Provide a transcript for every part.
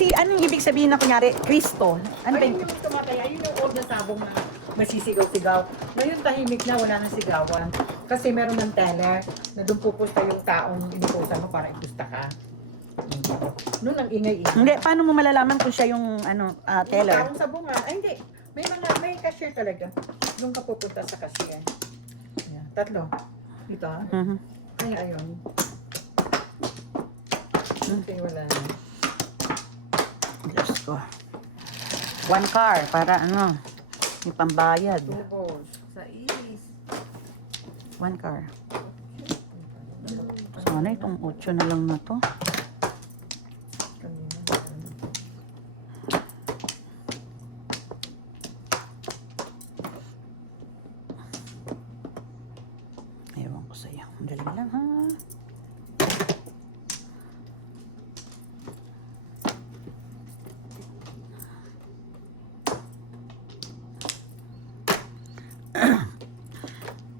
Kasi anong ibig sabihin na kunyari, Kristo? Ano ba Ayun yung... yung tumatay, ayun yung old na sabong na masisigaw-sigaw. Ngayon tahimik na, wala nang sigawan. Kasi meron ng teller na doon pupunta yung taong inipusan mo para ipusta ka. Noon ang ingay-ingay. Hindi, paano mo malalaman kung siya yung ano, Yung teller? taong sabungan, ay hindi. May cashier talaga. Doon ka pupunta sa cashier. Ayan, tatlo. Dito ha. Mhm. Ay, ayun. Okay, wala na. Diyos ko. One car, para ano, may pambayad. Tubos. Sa is. One car. Sana itong 8 na lang na to. Ewan ko sa'yo. Dali lang ha.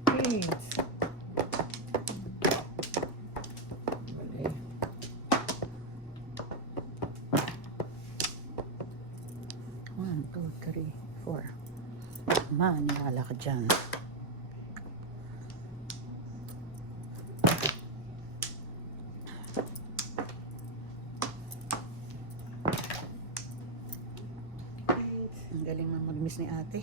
Please. Mali. One, two, three, four. Maniwala ka dyan. Ang galing na mag-miss ni ate.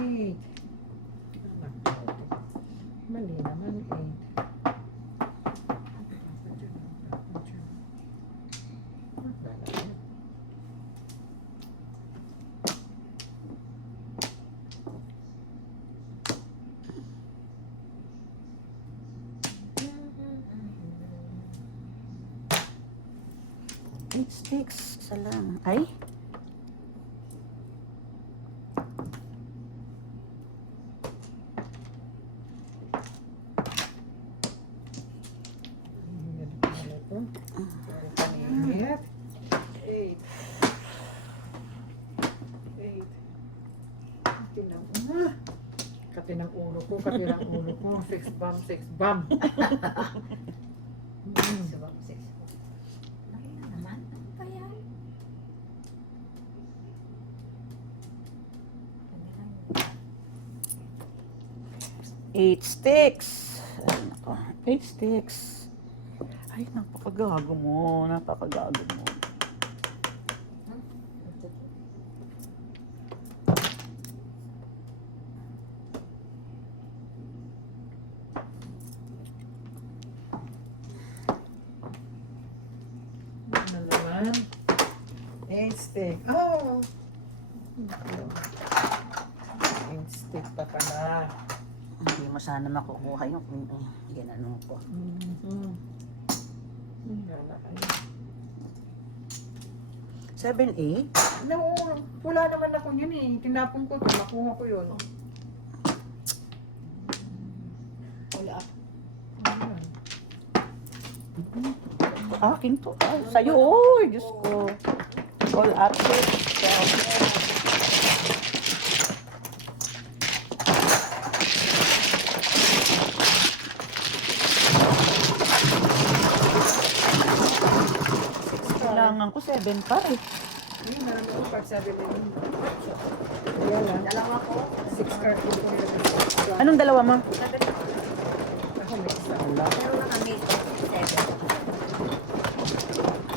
Eight. Mali naman eh. Eight sticks. Isa lang. Ay? Eight. Eight. Eight. Kati ng ulo ko, kati ng ulo ko. Six bum, six bum. Eight sticks. Ay, nako. 8 sticks. Ay, napakagago mo. Napakagago mo. Ano naman? Eight stick. Oh! Eight stick pa pala. Hindi mo sana makukuha yung ginano ko. Mm-hmm. 7, 8. No, wala naman ako yun eh. Tinapon ko ito, nakuha ko yun. Wala. Akin to. Ay, sa'yo. Oy, Diyos ko. All up to. Kailangan ko 7 pa eh. Ayun, marami ko pag sabi mo yun. Ayan lang. Dalawa ko. 6 card ko. Anong dalawa mo? Ako may isa.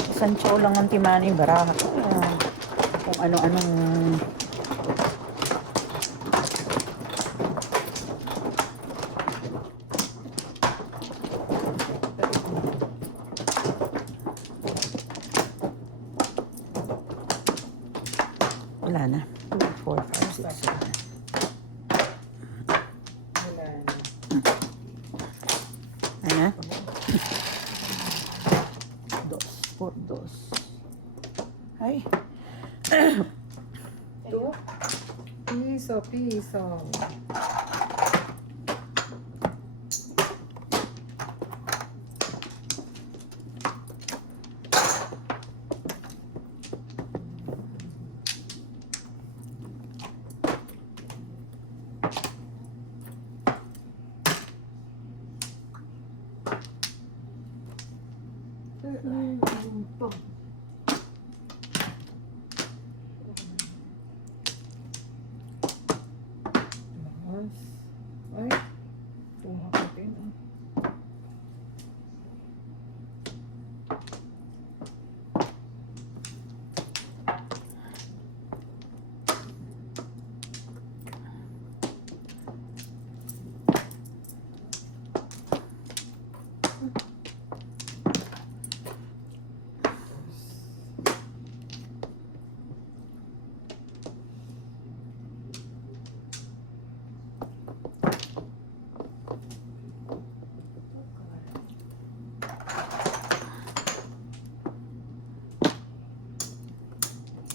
Isang chow lang ang timani. Baraha ko. Kung ano-anong... Wala na. 4, 5, 6, 7. Wala na. Ano? Piso. Ay, tuha ko din.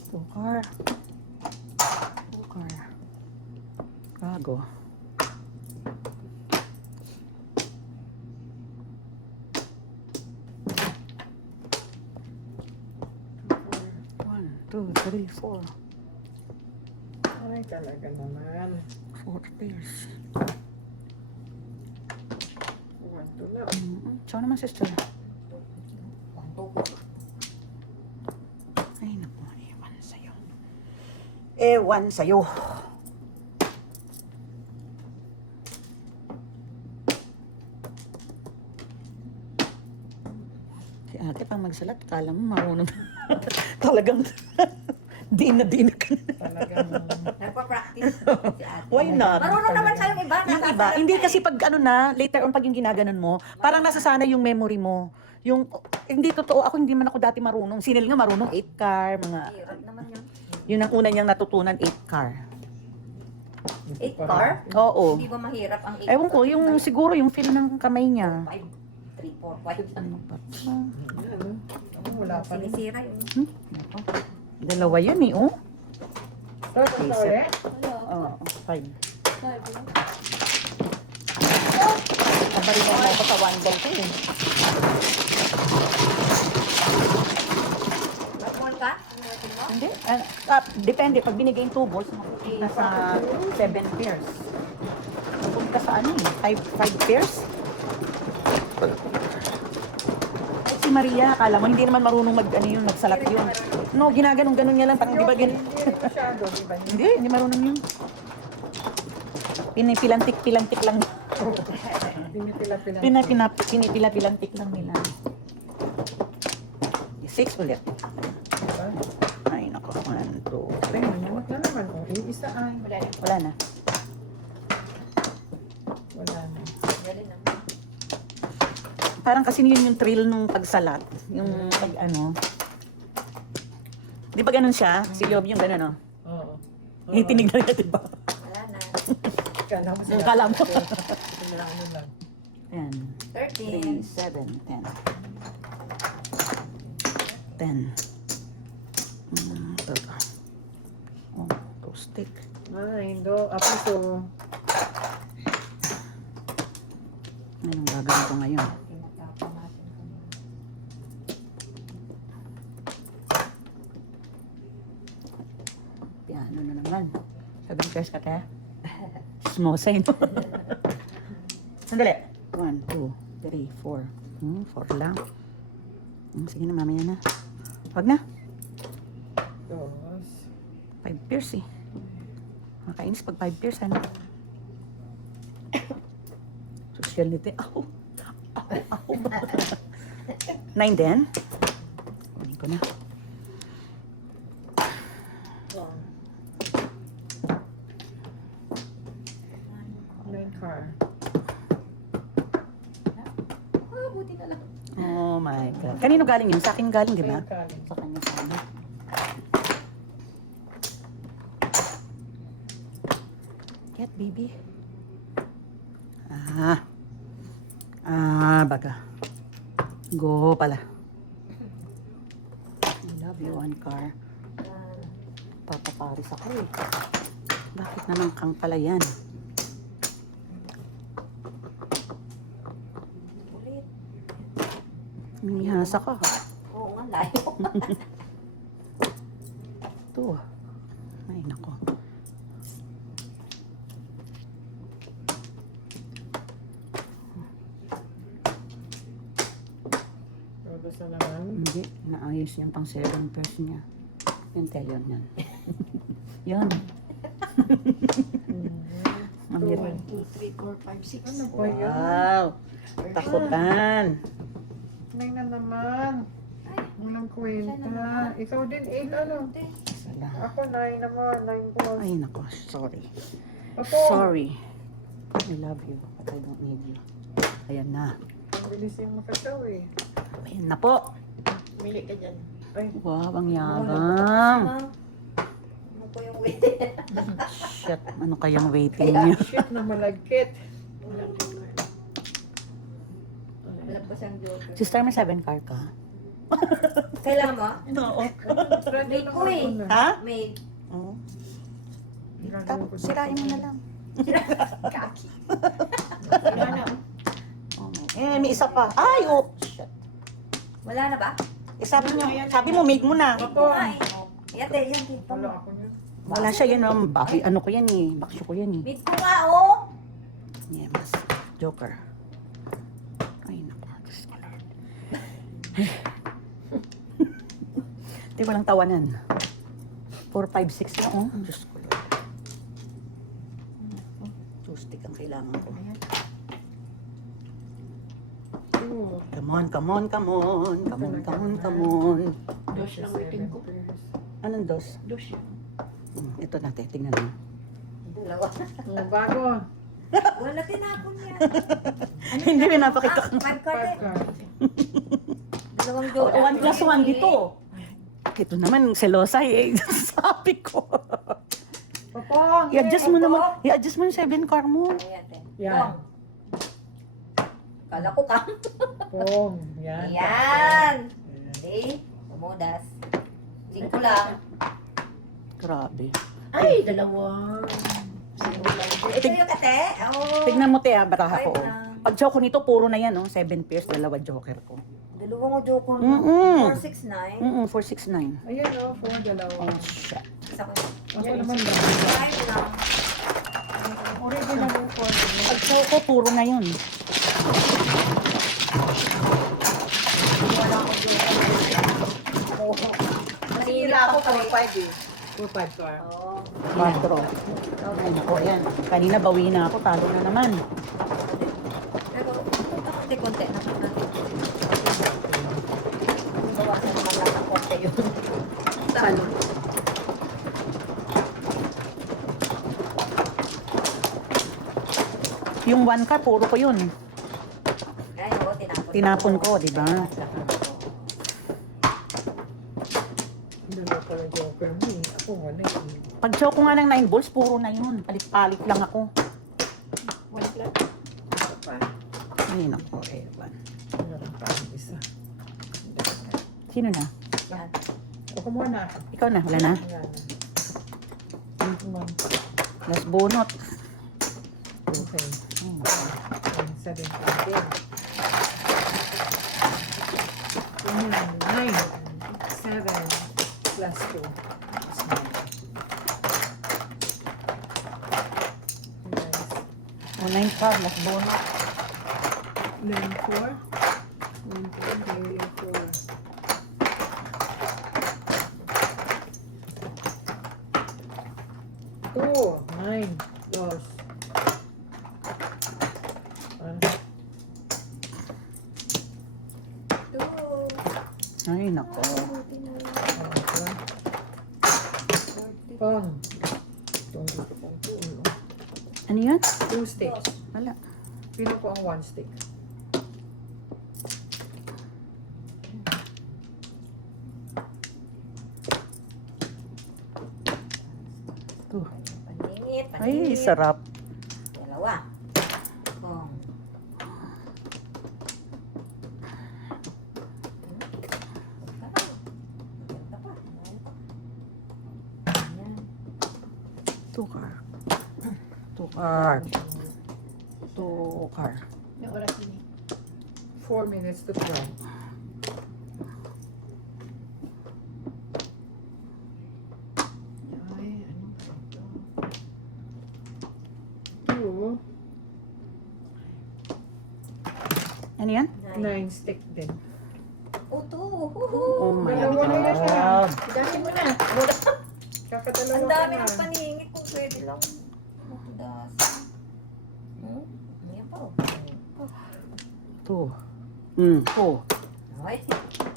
Tukar. Gago. One, two, three, four. Ay, talaga naman. 4 pairs. 1, 2 na. Ciao naman, sister. Ay, naku. Ewan sa'yo. Ewan sa'yo. Si ate pang magsalat, kala mo marunong. Talagang di na ka na. Talagang Nagpa-practice si ate. Why not? Marunong naman siya yung iba. Yung iba, hindi kasi pag ano na, later on pag yung ginaganon mo, parang nasasana yung memory mo. Yung, hindi totoo, ako hindi man ako dati marunong. Sinil nga marunong 8 car, mga, Hirap naman yun. yun ang una niyang natutunan, 8 car. 8 car? Oo. Hindi ba mahirap ang 8 Ewan ko, yung siguro yung feel ng kamay niya. 5, 3, 4, 5. Ano pa? wala pa rin. Sinisira yun. Dalawa yan eh, oh. Sorry. Oo, 5. Kabarin mo ako sa one ball ko eh. Mag-mall ka? Inuwatin mo? Hindi, depende. Pag binigay yung 2 balls, mapupunta sa 7 pairs. Mapupunta sa ano eh, 5 pairs. Si Maria, akala mo hindi naman marunong magsalat yun. No, ginaganong-ganon niya lang, parang di ba ganun? Hindi masyado, di ba? Hindi marunong yun. Pinipilantik lang. Pinipila-pila. Pinipilantik lang nila. 6 ulit. Ay, nako. 1, 2, 3. Wala naman. Isa ay. Wala na. Wala na. Galing naman. Parang kasi yun yung thrill nung pagsalat. Yung pag ano. Di ba ganun siya? Si Yob yung ganun, no? Oo. Tinignan niya, diba? Wala na. Kala mo Yung kala mo. Kailangan mo lang. 10, 3, 13. 7, 10. 10. Ito. Oh, toastic. Ay, apiso. Anong gagawin ko ngayon? Pinagtapan natin. Piano na naman. Sabi cheers ka kaya? Smosay, no? Sandali. 1, 2, 3, 4. 4 lang. Sige na, mamaya na. Wag na. 5 pairs eh. Makainis pag 5 pairs, ano? Social nito. Ow! 9 din. Kunin ko na. Car. Buti na lang. Oh my God. Kanino galing yun? Sa akin galing, di ba? Galing. Sa kanya galing. Get, baby. Baga. Go pala. I love you, one car. Papaparis ako eh. Bakit naman kang pala yan? Ulit. Mihasa ka. Oo nga, layo. Ito. Ay, nako. Basta naman. Hindi. Naayos yung pang 7 pairs niya. Yun tayo yan. Yan. Mamira. 1, 2, 3, 4, 5, 6. Ano ba yan? Wow. Takutan. Nay na naman. Walang kwenta. Ikaw din, 8 ano? Sala. Ako, 9 naman. 9 ko. Ay, nako. Sorry. Ako. Sorry. I love you, but I don't need you. Ayan na. Ang bilis yung makasaw eh. Ayan na po. Mili ka dyan. Ay, Wow, ang yabang. Ano po yung waiting? Shit, ano kayang waiting niya? shit na malagkit. Wala pa siyang joker. Sister, may 7 car ka? Kailan mo? Oo. Radyo na Ko eh. ako na. Ha? May Oo. Gagawin Tapos, ko sirain mo dito. na lang. kaki. Wala na. Oh, may isa pa. Ay, oh. Shit. Wala na ba? Sabi mo, made mo na. Ako. Ay. Yate, yan dito. Wala ako niya. Wala siya yan. Ano ko yan eh. Baksyo ko yan eh. Meet ko nga, oh. Yeah, mas. Joker. Ay, naku. Diyos ko, Lord. Hindi, walang tawanan. 4, 5, 6 na, oh. Diyos ko, Lord. 2 stick ang kailangan ko. Come on, come on, come on. Come on, come on, come on. Dos lang waiting ko. Anong dos? Dos yun. Ito natin, tingnan mo. Dalawa. Oh, bago. Wala tinapon yan. Hindi, pinapakita ko. 5 card 5 eh. cards. Dalawang joker. 1 plus 1 dito. Ito naman, selosa eh. Sabi ko. Popong. I-adjust mo naman. I-adjust mo yung 7 car mo. Ayan, te. Yan. Kala ko ka. Pong. Yan. Ayan. See? Umudas. 5 lang. Grabe. Ay, dalawa. Ito yung kate? Oh. Tignan mo, Tia, baraha ko. 5 lang. Pag choco nito, puro na yan, oh. 7 pairs, dalawa joker ko. Dalawang joker mo. Mm-mm. 4, 6, 9. 469. Ayun o, 4, dalawa. Oh, shit. Isa ko. Ako naman lang. 5 lang. Original yung 4. Pag choco, puro na yun. Wala akong joker. Masira ako pa 5 eh. 4, 5 car. Oo. 4. Ay, nako, yan. Kanina bawi na ako, talo na naman. Pero, konti-konti naman natin. Bawasan naman lang ng konti yun. Talo. Yung 1 car, puro ko yun. Ay, oo, tinapon. Tinapon ko, di ba? Dalawa pala joker mo eh. Ako wala eh. Pag choco nga ng 9 balls, puro na yun. Palit-palit lang ako. Wala lang. Ay, nako, Evan. Meron pa ang isa. Sino na? Yan. Ako muna. Ikaw na, wala na? Yan. Last bunot. Okay. Oh. 7 din. 9. 7 plus 2 is 9. Oh, 9 car, last bunot. 9, 4. 1, 2, 3, 4. Two, 9, dos. Ay, nako. Pang. Tunggu ko pang tulo. Ano yun? 2 sticks. Wala. Pino ko ang 1 stick. Ito. Paningit, Ay, paningit. sarap. Dalawa. Bong. Two car. Two car. Two car. May oras din eh. 4 minutes to 12. Ay, ano ba ito? Two. Ano yan? 9 stick din. Uto. Oh my Dalawa na yan na. God. Dami mo na. Kakadalawa Ang ka dami na. ng paningin kung pwede lang. Matudas. Ayan pa. Two. Two. Ay,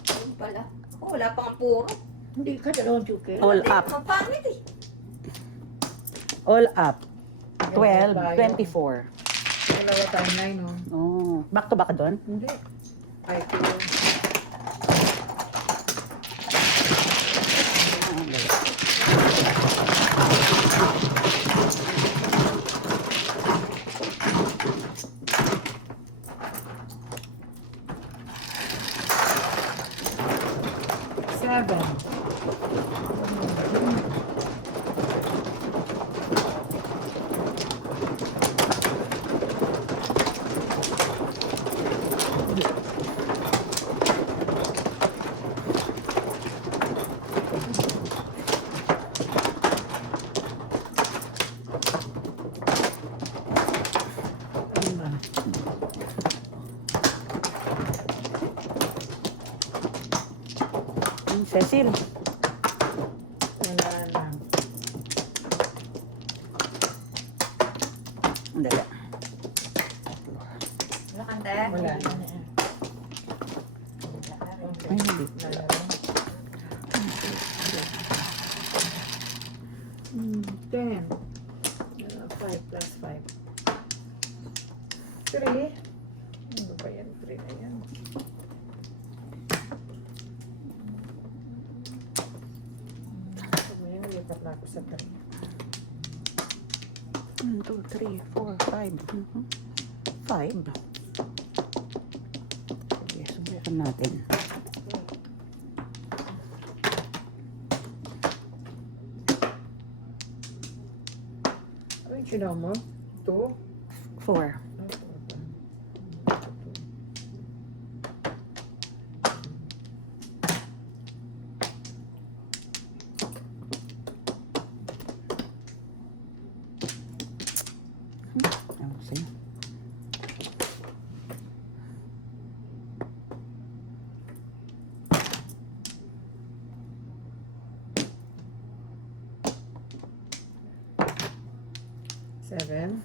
yun pala. Oh, wala pang puro. Hindi ka dalawang joker. All Hindi, up. ang pangit eh. All up. 12, 24. Dalawa tayo 9, no? Oh. Back to back doon? Hindi. Ay, seven. Cecil. Wala na. Dala. Wala kang te? Wala na. Ay, hindi. Wala na. 10. 5 plus 5. 3. Ano ba yan? 3 na yan. Ngayon, lipat na ako sa 3. 1, 2, 3, 4, 5. 5. Okay, subukan natin. Ano yung sinaw mo? 2? 4. Okay. Seven.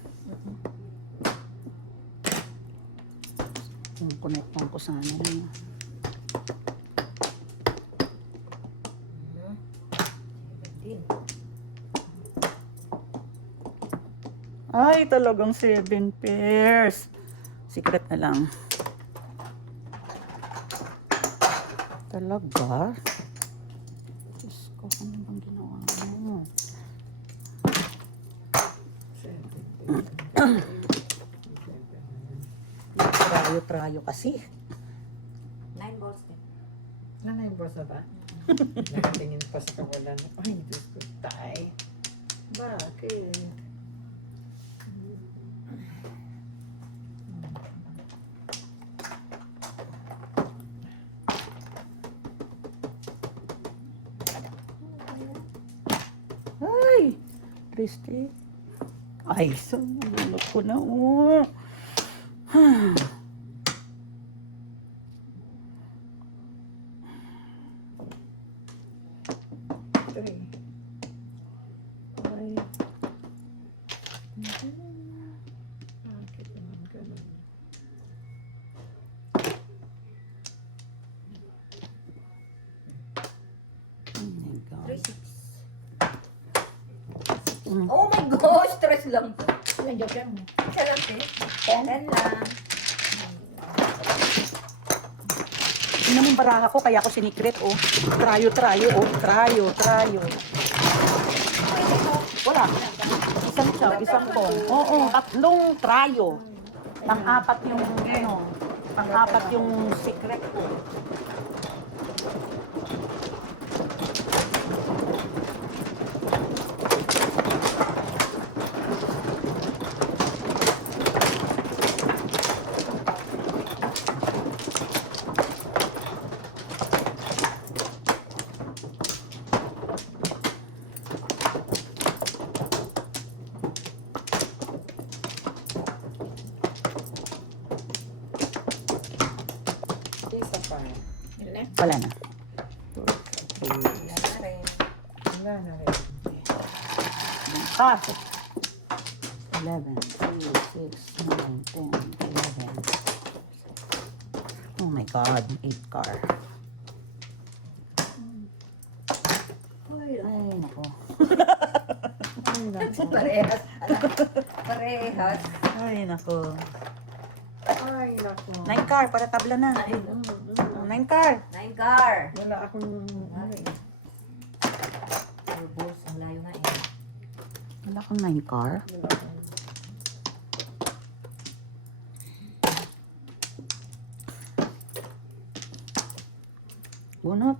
Connect ko sana lang. Ay, talagang 7 pairs. Secret na lang. Talaga? Diyos ko, ano bang ginawa mo? Trayo-trayo kasi. 9 balls din. Nanay boss na ba? Nakatingin pa sa kawalan. Ay, Diyos ko, tay. Bakit? Ay! Christy. Ay, sumulog ko na. Oh. Three. Ay. Bakit naman ganun? Oh my God. 3, 6. Oh my gosh, stress lang. Ilan joker mo? Isa lang eh. 10 lang. Tingnan mo yung baraha ko, kaya ako sinikret, oh. Trayo-trayo, oh. Trayo-trayo. Wala. Isang siya, isang pong. Oo, tatlong trayo. Pang-apat yung, ano, pang-apat yung secret ko. Wala na. Wala na rin. Wala na rin. Ah! 11, 12, 6, 9, 10, 11. Oh my God, 8 car. Uy, Ay, nako. Ay, naku. parehas. Parehas. Ay, nako. Ay, naku. 9 car, para tabla na. Ay, 9 car. 9 car. Wala akong... Ay. Turbos, ang layo na eh. Wala kang 9 car. Wala akong... Bunot.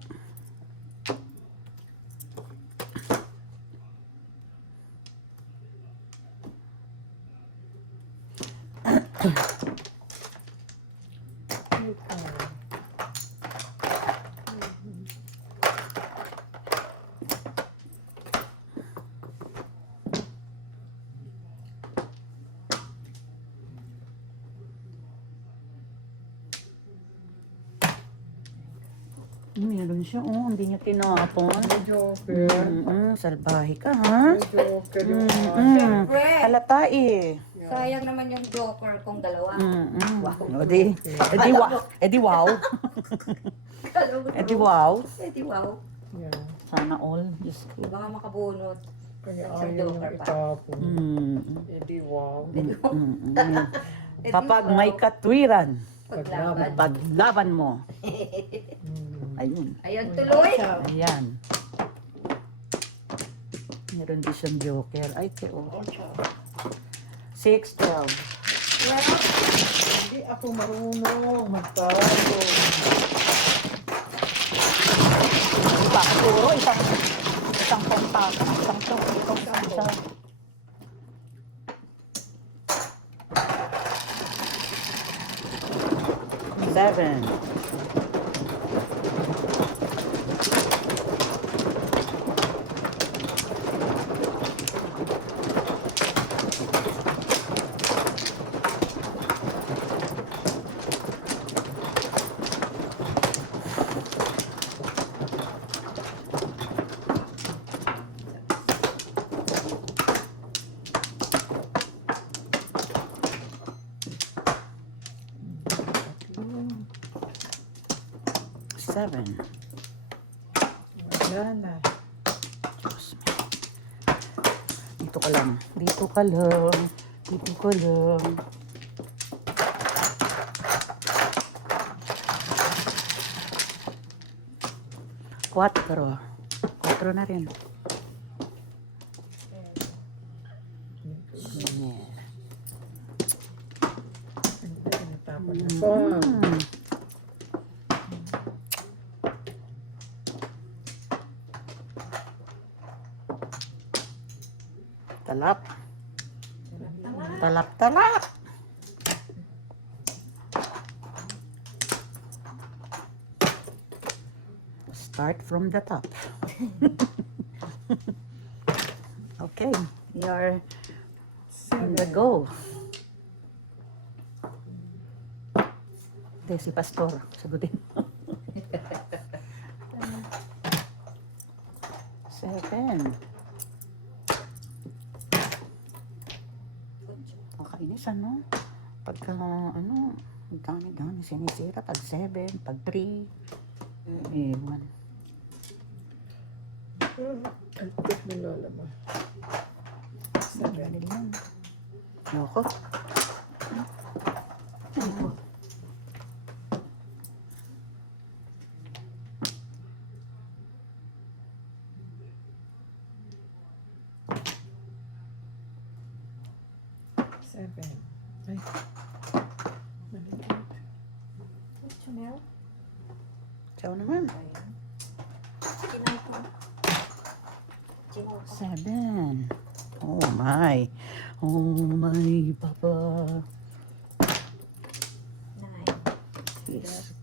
Meron siya, oh. Hindi niya tinapon. May joker. Salbahe ka, ha? May joker yung... Siyempre. Halata, eh. Sayang naman yung joker kong dalawa. Wow. Edi wow. Edi wow. Eh, di wow. Yeah. Sana all. Diyos ko. Baka makabunot. Kaya Sa ayaw joker yung pa. itapon. Mm. Eh di wow. Eh, di wow. Eh, di Kapag wow. may katwiran, Paglaban. paglaban mo. Mm. Ayun. Ayan tuloy. Ayan. Meron din siyang joker. Ay, teo. 6, 12. Well, Hindi ako marunong magtalo. Diba? Puro isang kontaka. Isang kontaka. Seven. Seven. Wala na. Diyos me. Dito ka lang. Dito ka lang. Dito ka lang. Quattro. Quattro na rin. Yeah. Hindi, tinatapon na. So, Talap. Talap, talap. Start from the top. Okay, you're on the go. Hindi, si Pastor. Sagutin mo. 7. Kakainis, ano? Pagka, ano, dami-dami sinisira. Pag 7, pag 3. Eh, 1. ang cute ni Lola mo. 7. Yan. Ayoko. Ayoko. Seven. Ay. Maliit. Chanel. Ciao naman. Kinay ko. Chino. 7. Oh my. Oh my, Papa. 9. Yes.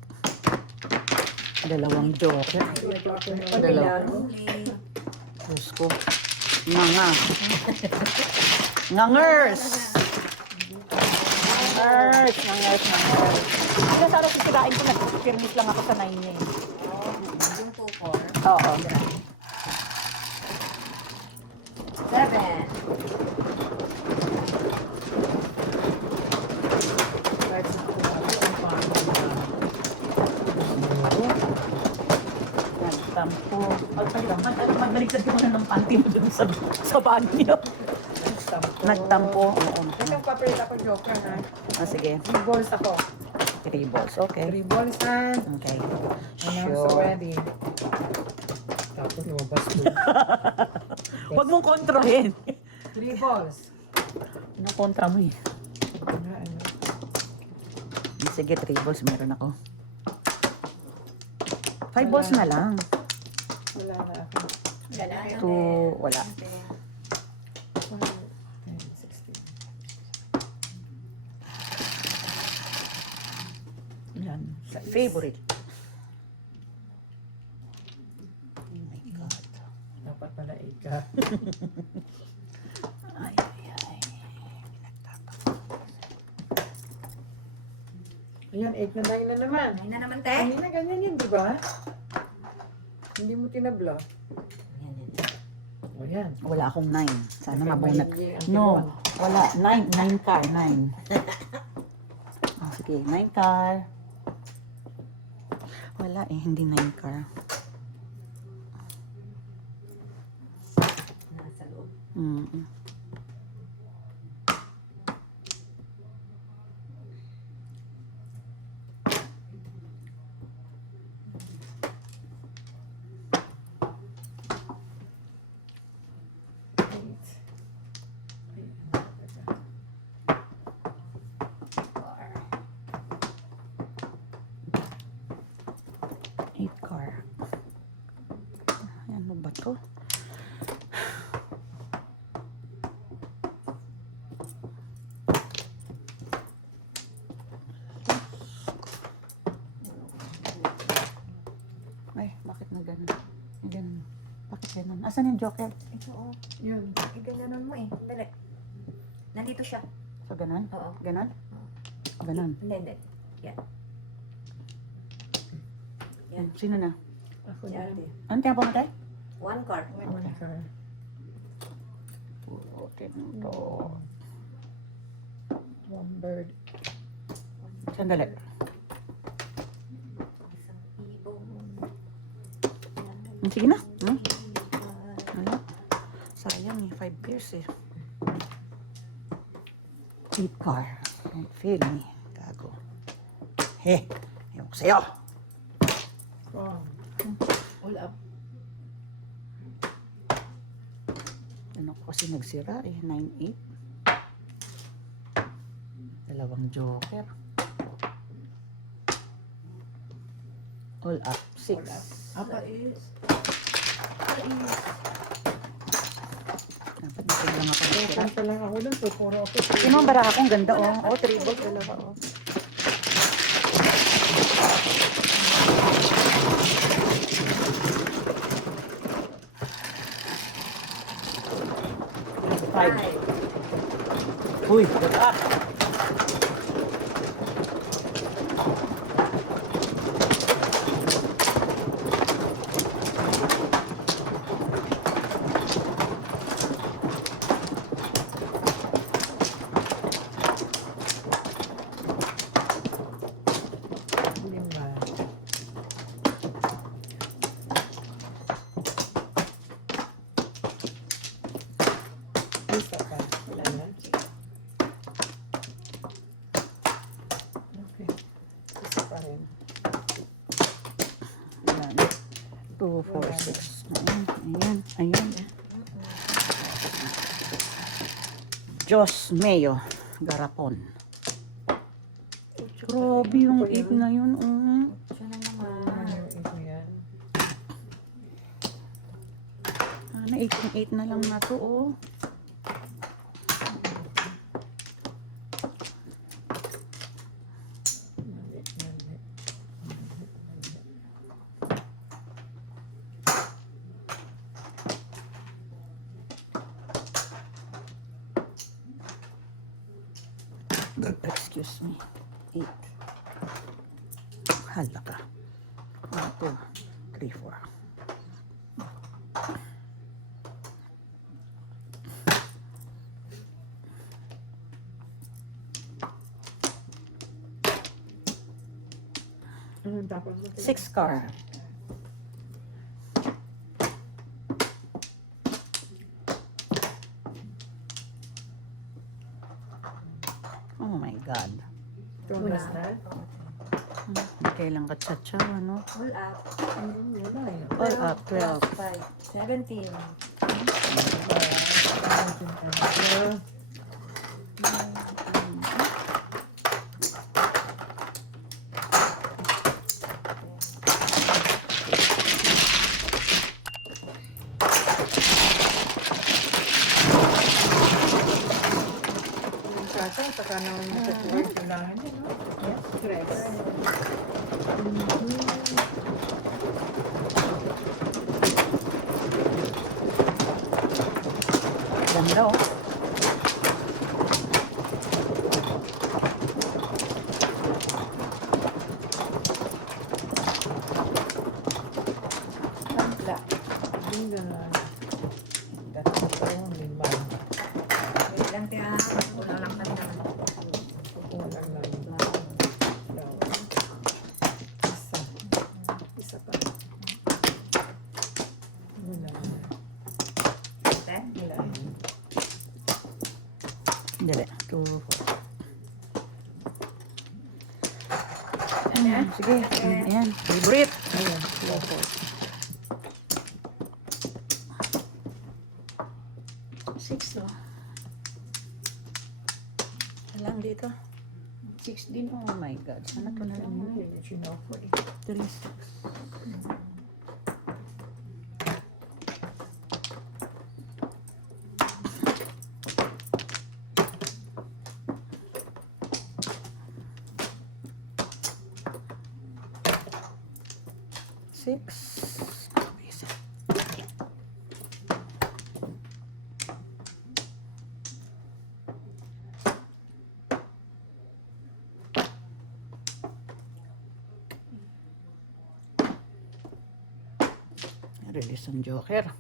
Dalawang joker. Dalawa. Diyos ko. Nganga. Ngangers. Ngangers. nurse. Kaya sa araw sisirain ko, nag-firmis lang ako sa 9 eh. Oh, yung 2-4. Oo. 7. Kahit sa ang pangit. Nagtampo. Magbaligtad ko na ng panty mo dun sa banyo. Nagtampo. Oo. Ito papalit ako joker ha. Ah, sige. 3 balls ako. 3 balls. Okay. 3 balls ha. Okay. So ready. Tapos lumabas ko. Huwag mong kontrahin. 3 balls. Ano kontra mo eh? Ano? Sige, 3 balls meron ako. 5 balls na lang. Wala na ako. Wala. 2, wala. 10, 16. Yan. Favorite. Oh my God. Dapat pala 8 ka. Ay, ay, ay. Ayan, 8 na dahil na naman. Ay na naman, te. Ay na, ganyan yun, di ba? Hindi mo tinabla. O yan. Wala akong 9. Sana Okay, mabunat. may- No, wala. 9 car, 9. Oh, sige, 9 car. Wala eh, hindi 9 car. Nasa loob. Mm. Eight car. Ay, ano ba to? Ay, bakit na ganun? Ganun. Bakit ganun? Asan yung joker? Ito, oh. Yun. Igananon mo eh. Dali. Nandito siya. So, ganun? Oo. Ganun? Ganun. Hindi, hindi. Yan. Yan. Sino na? Ako Yan. yan. Ano tayo pumatay? 1 card. One car. Putin to. 1 bird. Sandali. Isang ibong. Sige na. Hmm? Wala. Sayang eh. 5 pairs eh. 8 car. Don't fail me. Gago. He. Ewan ko sa'yo. Oh. All up. Ano ko kasi nagsira eh. 9-8. Dalawang joker. All up. 6. All up. Apa is? Dapat natiglang ako nagsira. Punta lang ako dun. So, puro ako. Sino ang bara akong ganda oh. Oh, 3 balls. Dalawa oh. Five. 5. Uy, ah. Lima. Isa pa. Wala na. Okay. Isa pa rin. Ayan. 2, 4, 6. Ayan, ayan. Diyos Mayo Garapon. Grabe yung 8 na yun. Siya na naman. Ano yung ito yan? Sana 8 na lang na to oh. Mali, mali. Excuse me. 8. Hala ka. 1, 2, 3, 4. Anong dapat mo? 6 card. Oh my God. Tunas na? Kailan ka chacha, ano? All up. Wala eh. All up, 12. 17. Kaso, saka naman mag-work yun lang. Yes, stress. Ganda, oh. Wala. Hindi na. Dapat ito, lima. Wait lang kaya. Wala lang kami naman. Kukulang lang. Isa. Isa pa. Wala. Wala. Dali. 2, 4. Ayan. Sige. Ayan. Favorite. Ayan. 6, oh. Lang dito. 6 din. Oh my God. Sana to na lang yun. Sinofo eh. 3, 6. Six. Release ang joker.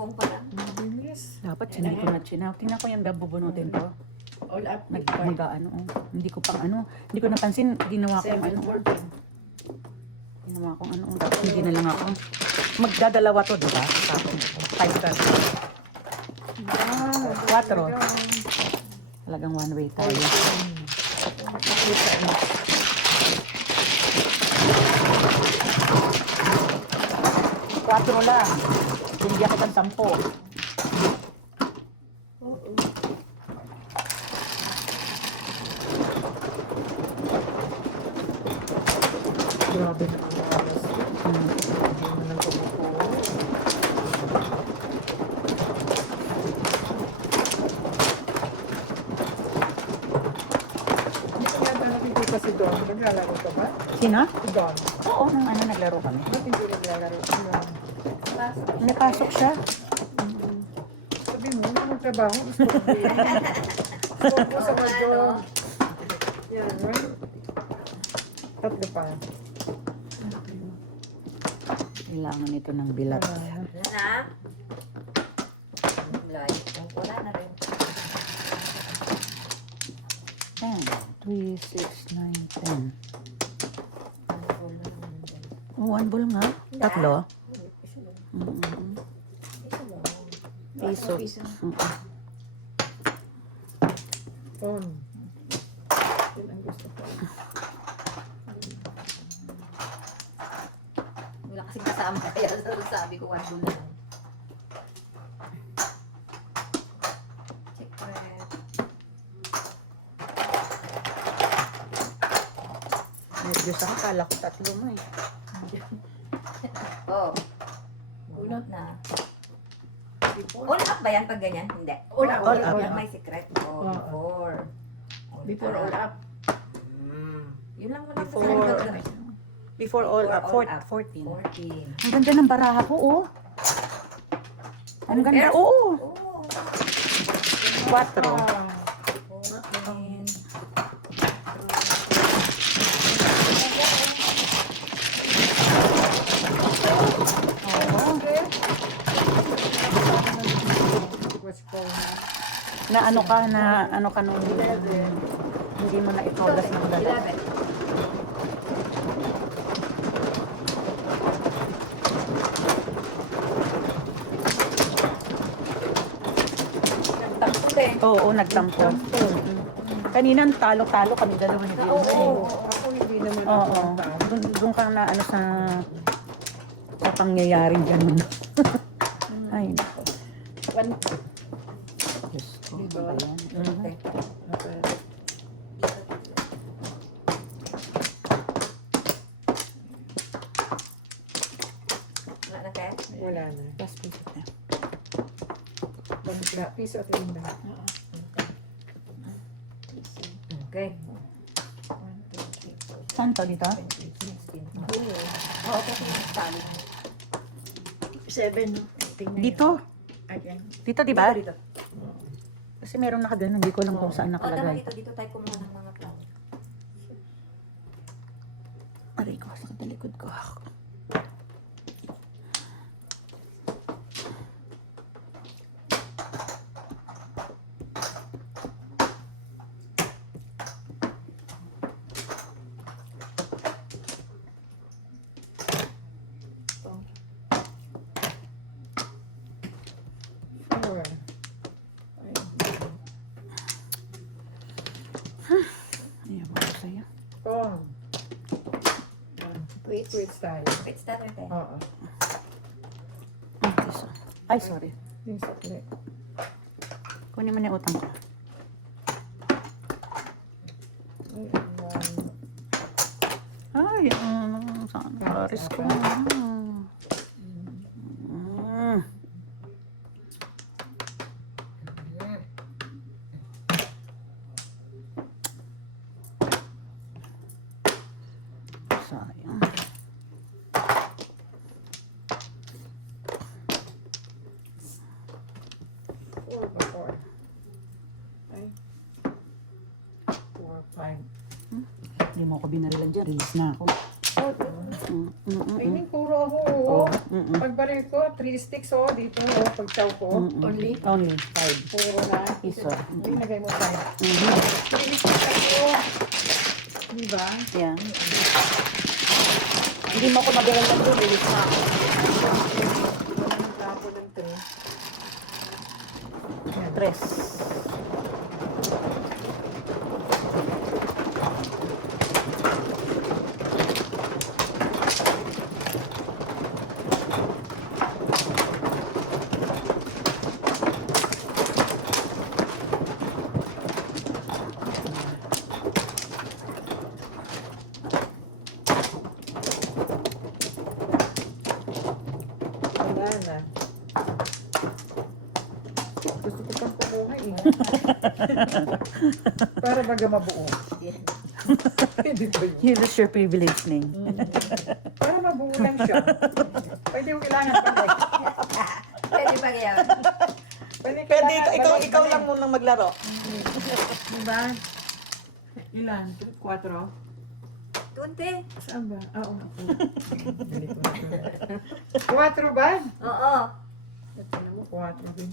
Kung parang. Mabilis. Dapat sinay ko na chinaw. Tingnan ko yung bubunutin ko. All up. Mag-ano. Oh. Hindi ko pang ano. Hindi ko napansin. Ginawa kong ano. Ginawa kong ano. Dapat hindi na lang ako. Magdadalawa to, diba? Tapos 5 cards. 4. Talagang one way tayo. Quatro lang. Hindi ako ng 10. Grabe na ang oras. Hindi mo nang tumutuwa. Hindi ko yata nakikita si Don. Naglalaro ka ba? Sino? Si Don. Oo, nang ano naglaro kami. Ba't hindi naglalaro? Napasok siya. Sabi mo, hindi magtrabaho. Gusto ko din. Gusto ko sa mga Yan, right? Tatlo pa. Kailangan ito ng bilat. Wala na. Wala na rin. 10, 3, 6, 9, 10. Oh, one ball nga. Tatlo. Piso. Ton. Yan ang gusto ko. Wala kasing kasama kaya sabi ko one bull lang. Check red. Diyos ako, kala ko tatlo mo eh. Oh. Bunot na. All up ba yan pag ganyan? Hindi. All up, all up. Yan may secret. Oh, before. Before all up. Yun lang muna Before. Before all up, Before all up. 14. 14. Ang ganda ng baraha ko, oh. Ang ganda, oo. Oh. 4. 14. Oo. What's going on? Na ano ka nung hindi mo na itodas ng dala. 11. Takbo din. Oo, nagtampo. Kanina talo-talo kami dalawa ni Bill. Oo. Ako hindi naman Oo. ako ang tao. Doon ka na ano sa pangyayaring ganun. Ay, nako. Diyos ko, ano ba yan? Okay. Okay. Wala na kaya? Wala na. Last piece na. Piece of linda. Okay. Saan to dito? Oo, kasi tali. 7. Dito. Again. Dito, di ba? Dito. Kasi meron nakaganon. Hindi ko lang kung saan Oo, tama nakalagay. dito. Dito tayo kumuha ng mga plan. Aray ko, sa likod ko. Four. Ayan mo ko sa'yo. Kong. Wait. Quits tayo. Wait, start natin. Oo. Ay, sorry. Yung sakli. Kunin mo na yung utang ko. Ay, saan? Paris ko. Sayang. Four ba? Four. Ay. 4, 5. Hindi mo ako binarilan dyan. Release na ako. Ay, hindi, puro ako. Oh. Mm-mm. Pagbalik ko, 3 sticks oh, dito oh, pagtaw ko. Only 5. Puro na. Isa. Hindi, nagay mo tayo. Mhm. 3 sticks ako. Diba? Yeah. Hindi mo ako mabirala doon. Release na ako. Wala nang tapo ng 3. 3. Wala na. Gusto ko pang kumuha eh. Para baga mabuo. Hindi ba yun? You lose your privilege, Ning. Para mabuo lang siya. Pwede yung kailangan pa. Pwede ba kaya? Pwede ikaw lang munang maglaro. Diba? Ilan? 4? Tunti. Saan ba? Oo. 4 ba? Oo. Ito na mo, 4 din.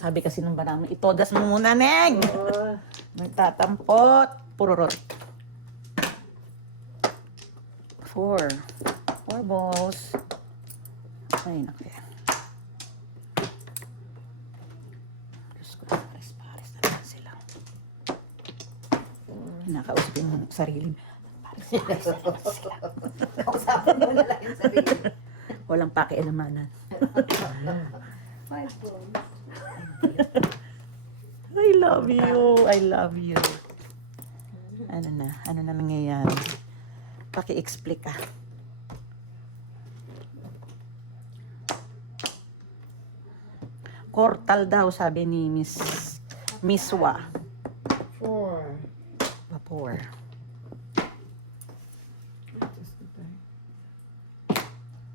Sabi kasi nung banang, itodas mo muna, Neng! Oo. Magtatampot. Pururot. 4 balls. Ay, naku yan. Diyos ko, pares-pares na lang sila. Nakausap yung sarili. Pares-pares na lang sila. Usapan mo na lang yung sarili. Walang pakialamanan. 5 balls. I love you. I love you. Ano na? Ano na nangyayari? Paki-explain ka. Portal daw, sabi ni Miswa. 4. Vapor.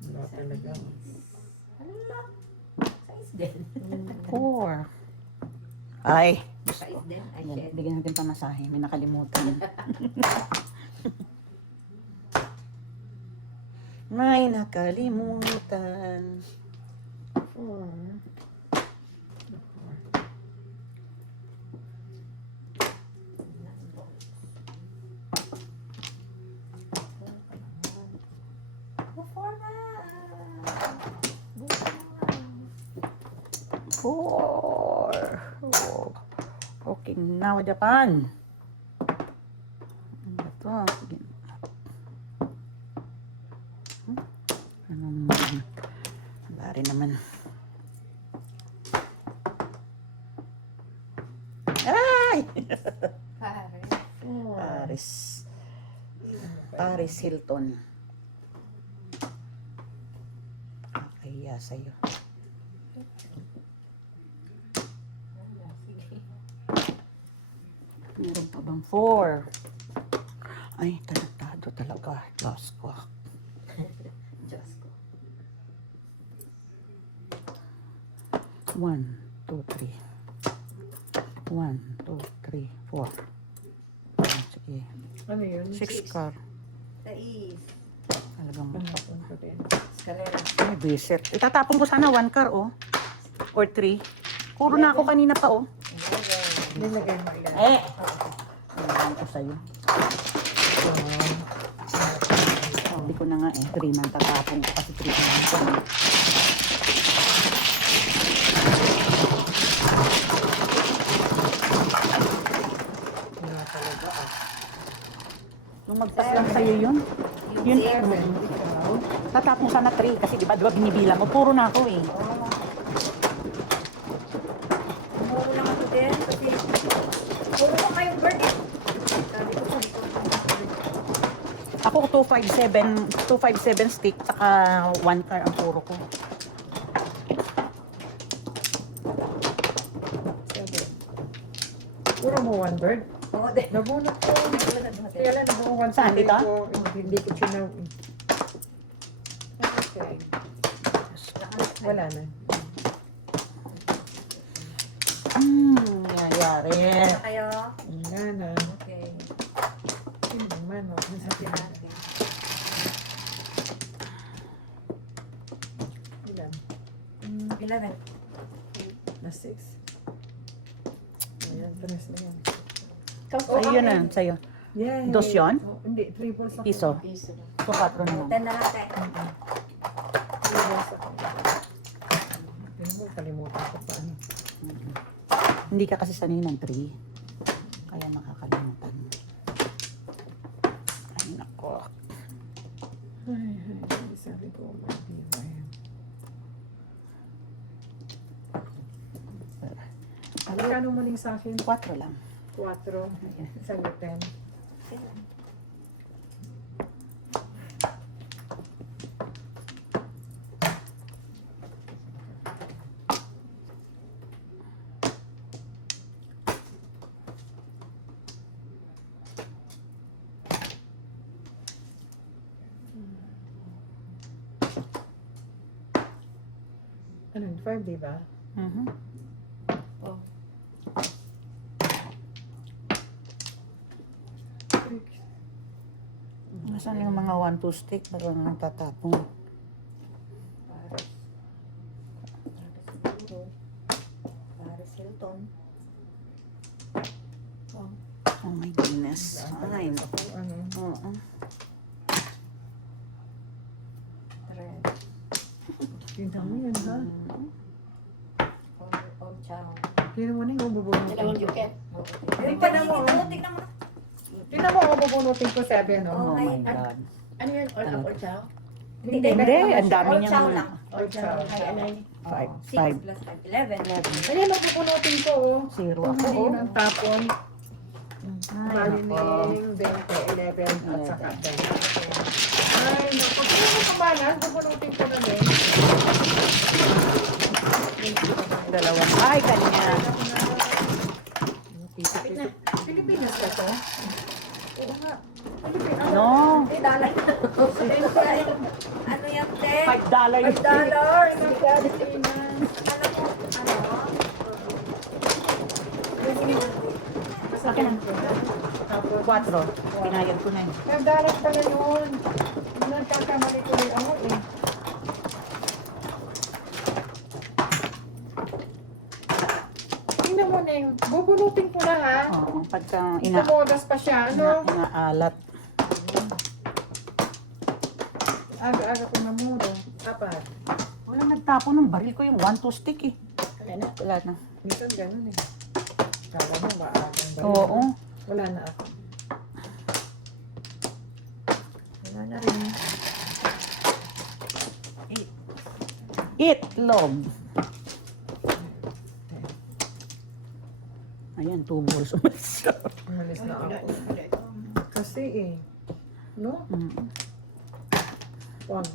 Wala talaga. Hala. Size din. 4. Ay, Size din. Ay, yan, shit. bigyan natin pamasahe. May nakalimutan. May nakalimutan. 4. Before na. 4. Oh. Okay, now Japan. Ano ba ito? Sige. Bari naman. Ay! Pare. 4. Paris Hilton. Kaya sa'yo. Sige. Meron pa bang 4? Ay, talentado talaga. Diyos ko. Diyos ko. 1, 2, 3. 1, 2, 3, 4. Sige. Ano yun? 6 car. Sais. Talagang Panapon ko din. Escalera. ay, bisit. Itatapon ko sana 1 car, oh. Or 3. Puro na ako kanina pa, oh. 11. Nilagay mo ilan? Eh! Ano ko sa'yo? Sabi ko na nga eh, 3 man tatapon ko kasi 3 man. Wala talaga. Yung magpas lang sa'yo yun. Yun, Seven. Ikaw? tatapon sana 3 kasi di ba binibilang ko. Puro na ako eh. Puro lang ako din. Kasi puro ko kayong bird eh. Sabi ko sa Ako 257 stick, saka 1 car ang puro ko. 7. Puro mo one bird? Oo, din. Nabunot ko. Kaya lang nabuo one Saan, dito? ko. Hindi ko sinaw. Okay. Wala na. Nangyayari. Ano kayo? Wala na. Okay. Hindi naman. Sabi natin. Ilan? 11. Na 6. Ayan, 3 na yan. Sa'yo na, sa'yo. Yay! Dos yun? Oh, hindi, 3 balls ako. Piso. Piso na. So, 4 na lang. 10 na lang tayo. 3 balls ako. Hindi mo, kalimutan ko pa. Ano. Hindi ka kasi sanay ng 3. Kaya makakalimutan. Ay, nako. Ay, sabi ko, mabibay. Magkano mo ning sa akin? 4 lang. 4. Isang 10. Ano, 5, di ba? Mhm. Oh. 6. Nasaan yung mga 1-2 stick? Parang nagtatapong. Paris. Siguro. Paris Hilton. Oh. Oh my goodness. Ay, nako. Ano? Oo. Red. Tingnan mo yun, ha? Old Chow. Tingnan mo na yung bubunot. Dalawang juket. Tingnan mo. Tingnan mo. Tingnan mo, bubunutin ko 7, Oh no? my God. Ano yun? Old Chow? Hindi, Hindi, ang dami Old niyang Chow mga. lang. Old Chow. Ay, ano yun? 5. 6 plus 5. 11. Ayan, ang bubunutin ko, oh. 0 Kung ako. hindi Oh. ng tapon, Ay, nako. balining 20, 11, at saka 10. Ay, naku. Kung mo kamalas, bubunutin ko na din. Dalawa Ay, ganyan. Pilipinas ka to? Oo nga. Pilipinas. No. Hindi, dollar. Ano yan, te? $5 yung $5. Pilipinas. Alam mo, ano? Akin na. Tapos, 4. Pinayad ko na yun. nagdalat pala yun. Nagkakamali ko rin ako eh. Tingnan mo na yung, bubunutin ko na ha. Oo, pagka Kumodas pa siya, ano? inaalat. Aga-aga ko na muna. Apat. Wala nagtapo ng baril ko yung 1-2 stick eh. Ayan na, wala na. Minsan ganun eh. Kala mo ba ating ba? Oo. Wala na ako. Wala na rin. Itlog. Ayan, 2 balls umalis ka. Umalis na ako. Kasi eh. No? Mm. Wag.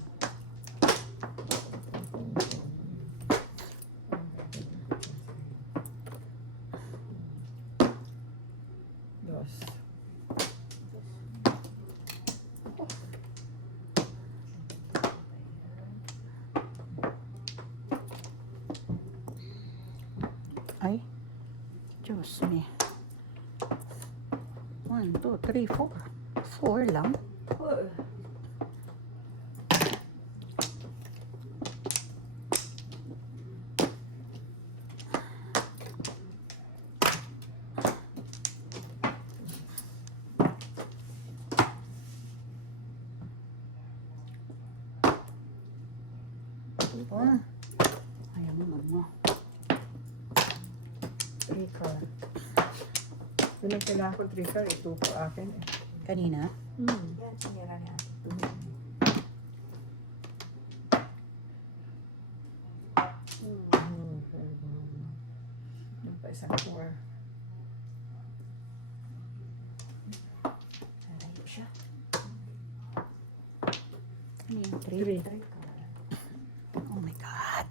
Dos. Ay, Diyos me. 1, 2, 3, 4. 4 lang. Oh. Ayaw mo, mama. Trigger. Yung kailangan ko trigger, ito po akin eh. Kanina? Yan, sinira niya. Yung pa isang four. Nalayo siya. Ano yung Three. 3? Oh my God.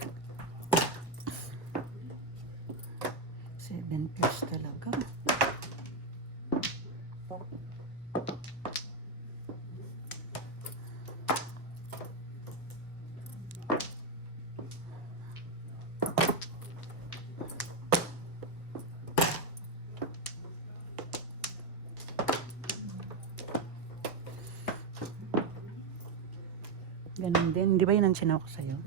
7 pairs talaga. Ganun din. Di ba yun ang sinako sa'yo?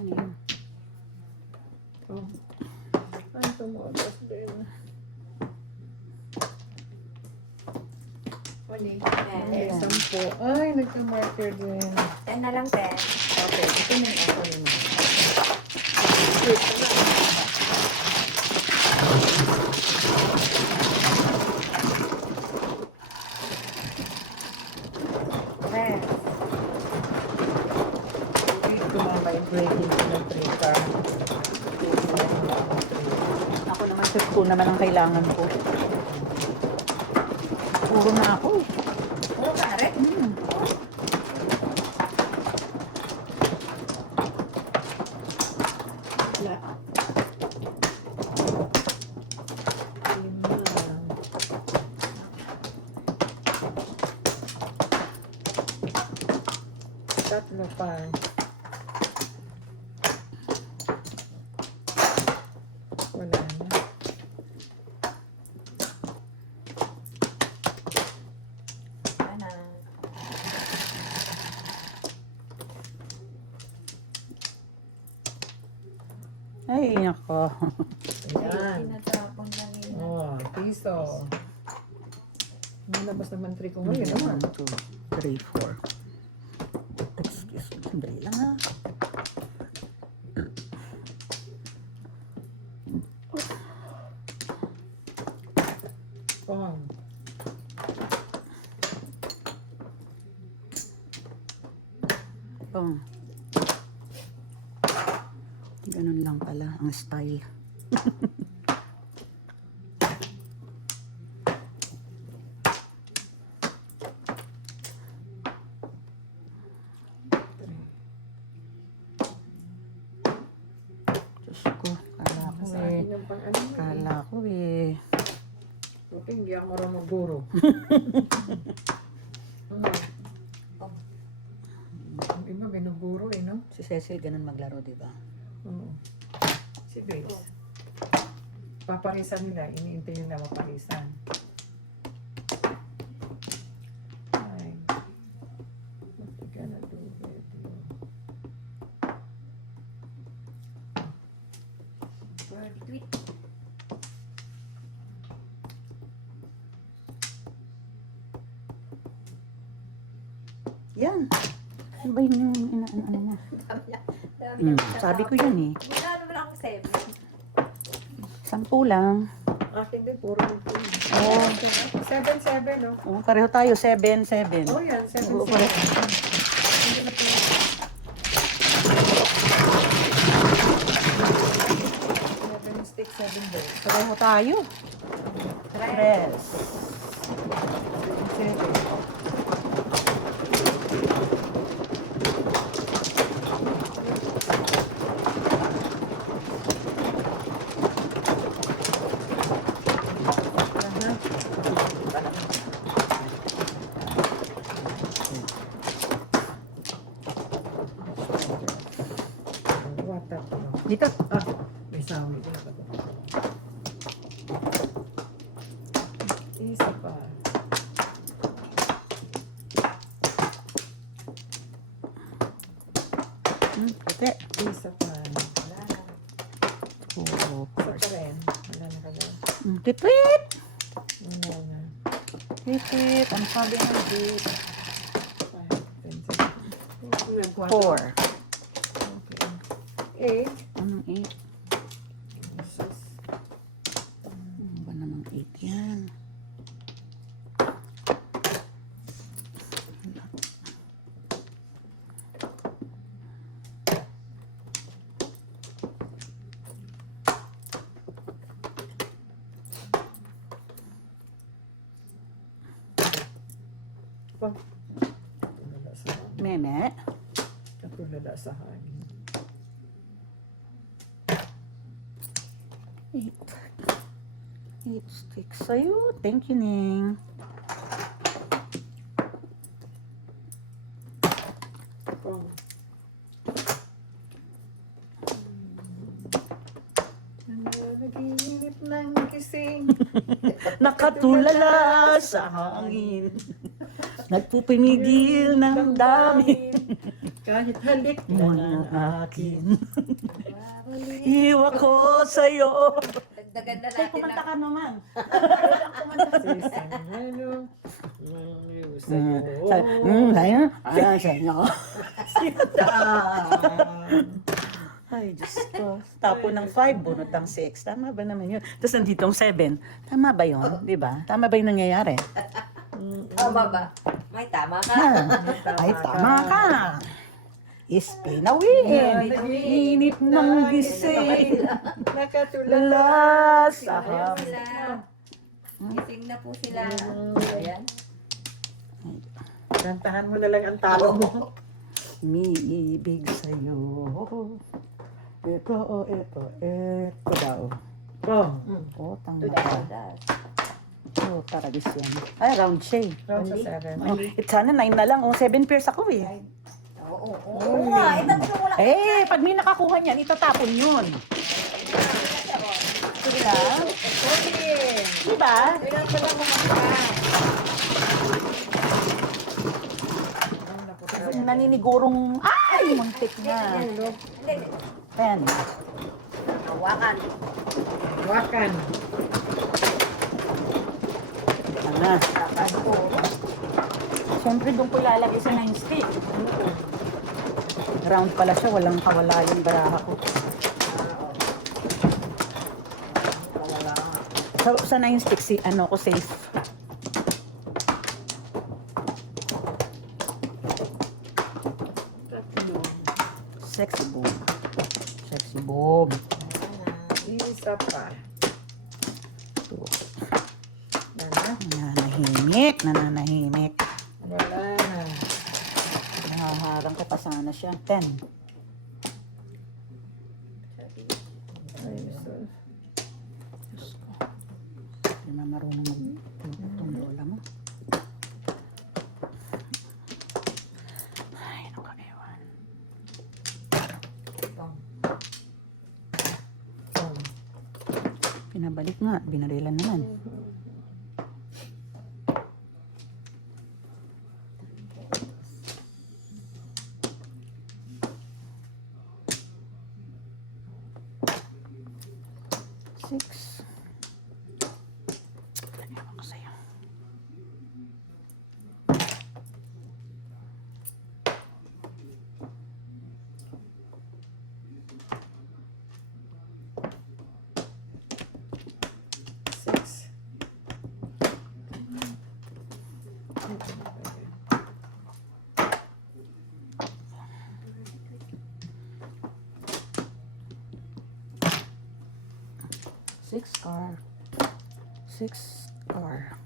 Ano yun? Oh. Ay, tumotas din. Uli. Ayan. Sampo. Ay, nagka-marker din. 10 na lang, 10. Okay, ito na yung ako yun. Yes. Ito mga vibrating ng trigger. Ako naman, 2 naman ang kailangan ko. Puro na ako. Puro ka na rin. Wala. Tatlo pa. Wala na. Sana. Ay, nako. Ayan. Tinatapon na nila. Oh, piso. Malabas naman 3 ko ngayon. 1, 2, 3, 4. Excuse me. Sandali lang ha. Oh. Oh. Ganun lang pala ang style. pang ano mo. Kala ko eh. Okay, hindi ako marunong magburo. Ang iba, binuburo eh, no? Si Cecil ganun maglaro, di ba? Oo. Si Grace. Paparisan nila, iniintay nila maparisan. Ay. What we gonna do with you? Birdie tweet. Yan. Ano ba yun yung ano mo? Dami Sabi ko yan eh. Wala naman akong 7. 10 lang. Akin din, puro ito. Oo. 7-7, no? Oh, pareho tayo. 7-7. Oh, yan, 7-7. Oo, pareho. Seven stick, 7 ball. Pareho tayo. Tres. 7. Water to. Dito. Ah, may sawi din ako. Isa pa. Puti. Isa pa. Wala na. Oh, Isa pa rin. Wala na ka daw. Titwit. Wala na. Titwit. Ang sabi ng date. 5, 10, 4. Okay. 8. Anong 8? Ano ba namang 8 yan? Pa. Tulala sa hangin. Meme. Tulala sa hangin. 8. 8 sticks sa'yo. Thank you, Ning. Oh. Nanaginip ng gising. Nakatulala sa hangin. Nagpupinigil ng dami. Kahit halik Mo ng akin. Iwa ko sa'yo. Dagdagan na Tay, natin kumanta na. ka naman. Ayun. Ayun, sa'yo. Ay, Diyos ko. Tapo ng 5, bunot ng 6. Tama ba naman yun? Tapos nandito ang 7. Tama ba yun? Di ba? Tama ba yung nangyayari? Tama ba? May tama ka. Ay, tama ka. Ispinawin. Inip ng gising. Nakatulala. Lala sa Ayun hangin. sila. Gising na po sila. Ayan. Kantahan mo na lang ang talo mo. Umiibig sa'yo. Ito daw. Oh, Oh, tama Tudas, ka. tudas. Oh, taragis yan. Ay, round siya eh. round sa 7. Oh, sana 9 na lang. Oh, 7 pairs ako eh. Oo, oo nga. Itatlo mo lang. Eh, pag may nakakuha niyan, itatapon yun. Diba? Okay. Diba? Ilan pa lang mga ka? Yung naninigurong, ay, muntik na. Hindi. 10. Hawakan. Wakan. Tama. Tapan po. Siyempre, doon ko ilalagay sa 9 stick. Round pala siya, walang kawala yung baraha ko. Sa 9 stick, si, ano ko safe. Sexy boom. Sexy boom. Isa pa. Two. Wala. Nananahimik, nananahimik. Wala na. Nahaharang ko pa sana siya. 10. Ay, so, Pinabalik nga. Binarilan naman. Six. Ewan ko sa'yo. Six. Six car. Six car.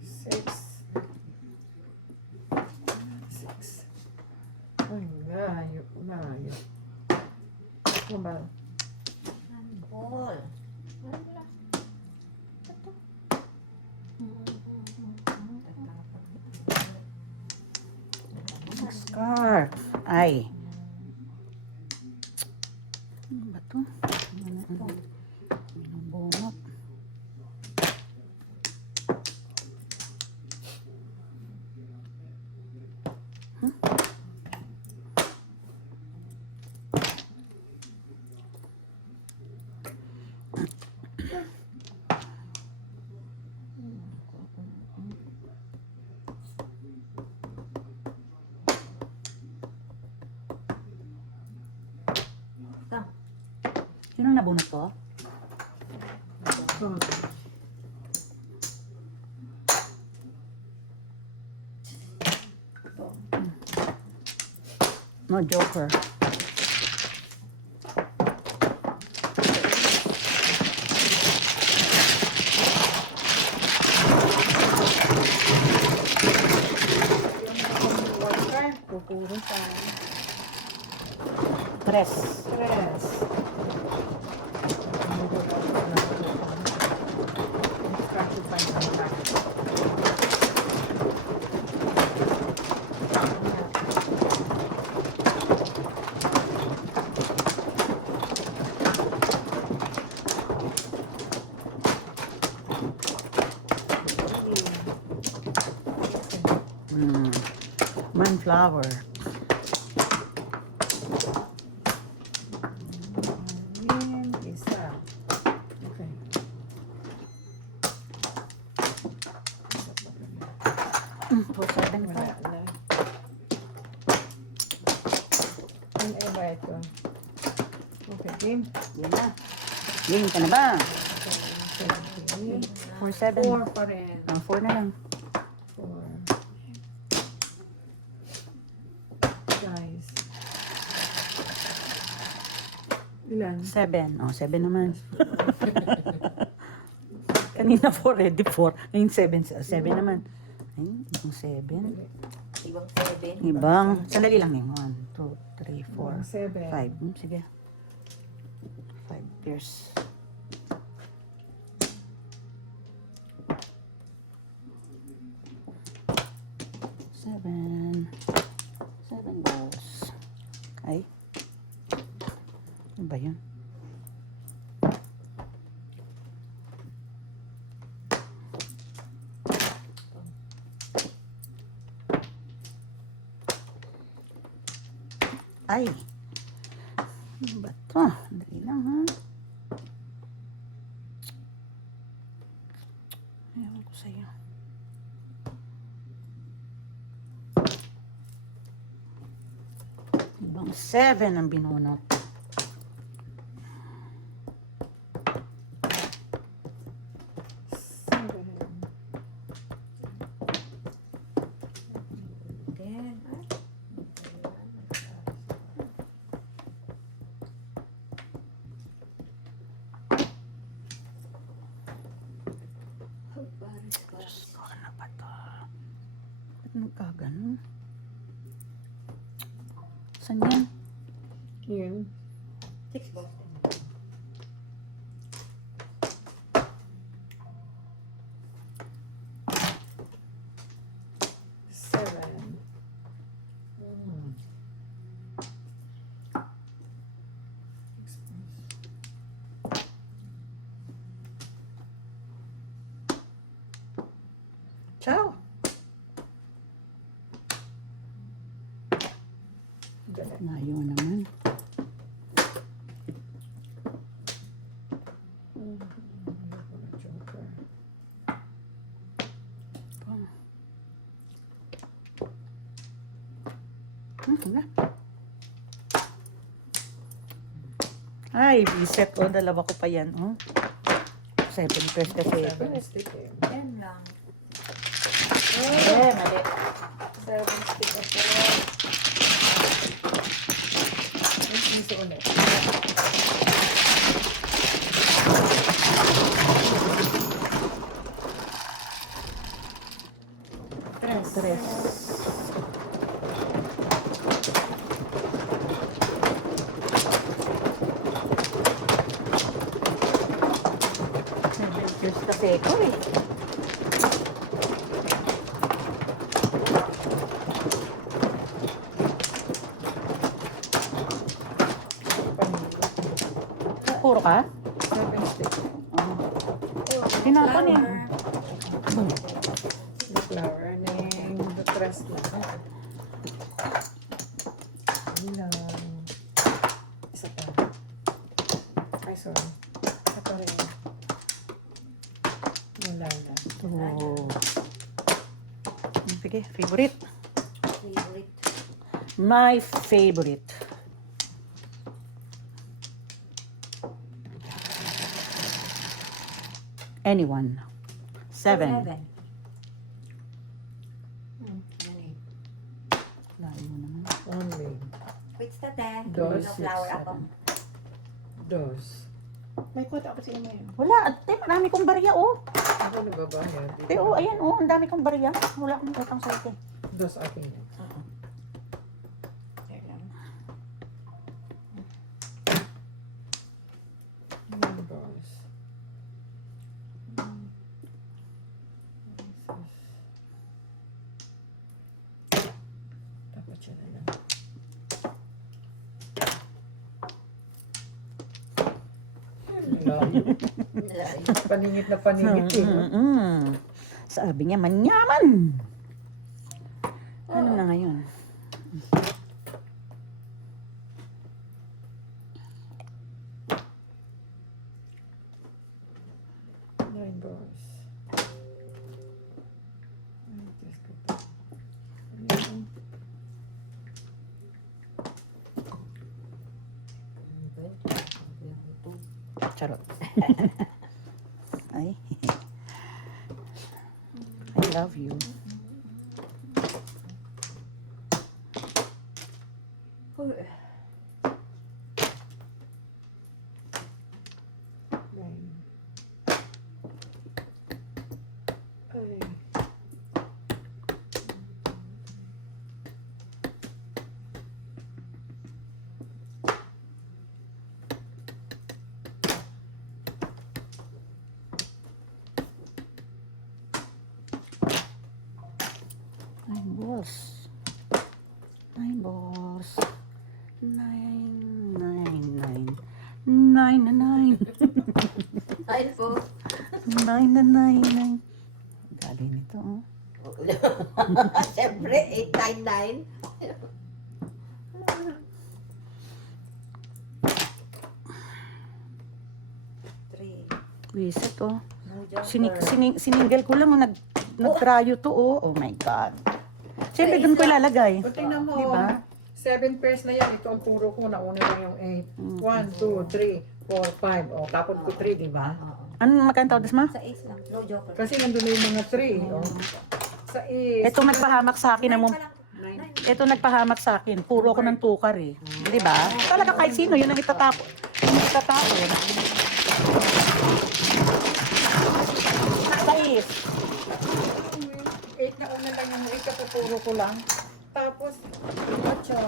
Six. Six. Ay, layo. Layo. Ano ba? Ball. Six car. Ay. Ano ba to? Binubunot. Ito. Sino nabunot ko? Oh. No joker. Pupuro sa Tres. stress. Start to find some time. Manflower. Ayan, isa. Okay. For seven Wala five. na. Ano ba ito? Okay, game. Yan na. Game ka na ba? Okay. For seven. Four pa rin. Four na lang. Four. Guys. Ilan? Seven. Seven naman. Kanina four, ready four. Ngayon seven. Seven naman. Ay, ibang seven. Ibang 7. Ibang. Sandali lang yun. 1, 2, 3, 4, Seven. 5. Sige. 5 pairs. Seven. Seven balls. Ay. Ano ba yun? Ay. Ano ba ito? Dali lang ha. Ewan ko sa'yo. Ibang 7 ang binunot. Seven. 10. Diyos ko, ano ba ito? Nagkaganon. Saan yan? Yun. 6 balls. Seven. Hmm. Ciao. Layo naman. Joker. Wala. Ay, biset. O, dalawa ko pa yan. Oh. 7 pairs kasi. Seven stick eh. 10 lang. Eh, mali. Seven stick ako. Miss ulit. Tres. Tres. Seven pairs kasi ko eh. Puro ka? Seven stick. Tinapon yan. The flower na yung tres lang. Ilang. Isa pa. Ay, sorry. Isa pa rin. Wala na. Oh. Sige, favorite. Favorite. My favorite. Anyone. 7. 7. Yan eh. Layo naman. Only. Wait, tate. Dos, No flower ako. Dos. May kwata ako sila ngayon. Wala, ate, marami kong barya, oh. Ako nagbabayad. Ate, oh, ayan, oh, ang dami kong barya. Wala akong utang sa ate. Dos akin yan. Dos. Dapat siya na lang. Layo. Paningit na paningit eh. Sabi niya, manyaman. Ano na ngayon? Nine balls. Ay, Diyos ko po. Ano yun? Charot. Ay. I love you. Nine. Ay. Nine balls. 9 balls. 9, 9, 9. 9 na 9. Ayun po. 9 na 9, 9. Galing nito, oh. Siyempre, 899. 3. Wisit, oh. No joker. Sininggal ko lang, oh, nag-tryo to, oh. Oh my God. Siyempre, doon ko ilalagay. O, tingnan mo. Diba? 7 pairs na yan. Ito ang puro ko. Nauna lang yung 8. 1, 2, 3, 4, 5. O, tapos ko 3, di ba? Oo. Ano magkano tawad ma? Sa 8 lang. No joker. Kasi nandun na yung mga 3. O. Sa 8. Ito nagpahamak sa akin. Ito nagpahamak sa akin. Puro ako ng tukar eh. Di ba? Talaga kahit sino, yun ang itatapo. Yung itatapo. Sais. 8 na nauna lang yung ikatuturo ko lang. Tapos, Ocho.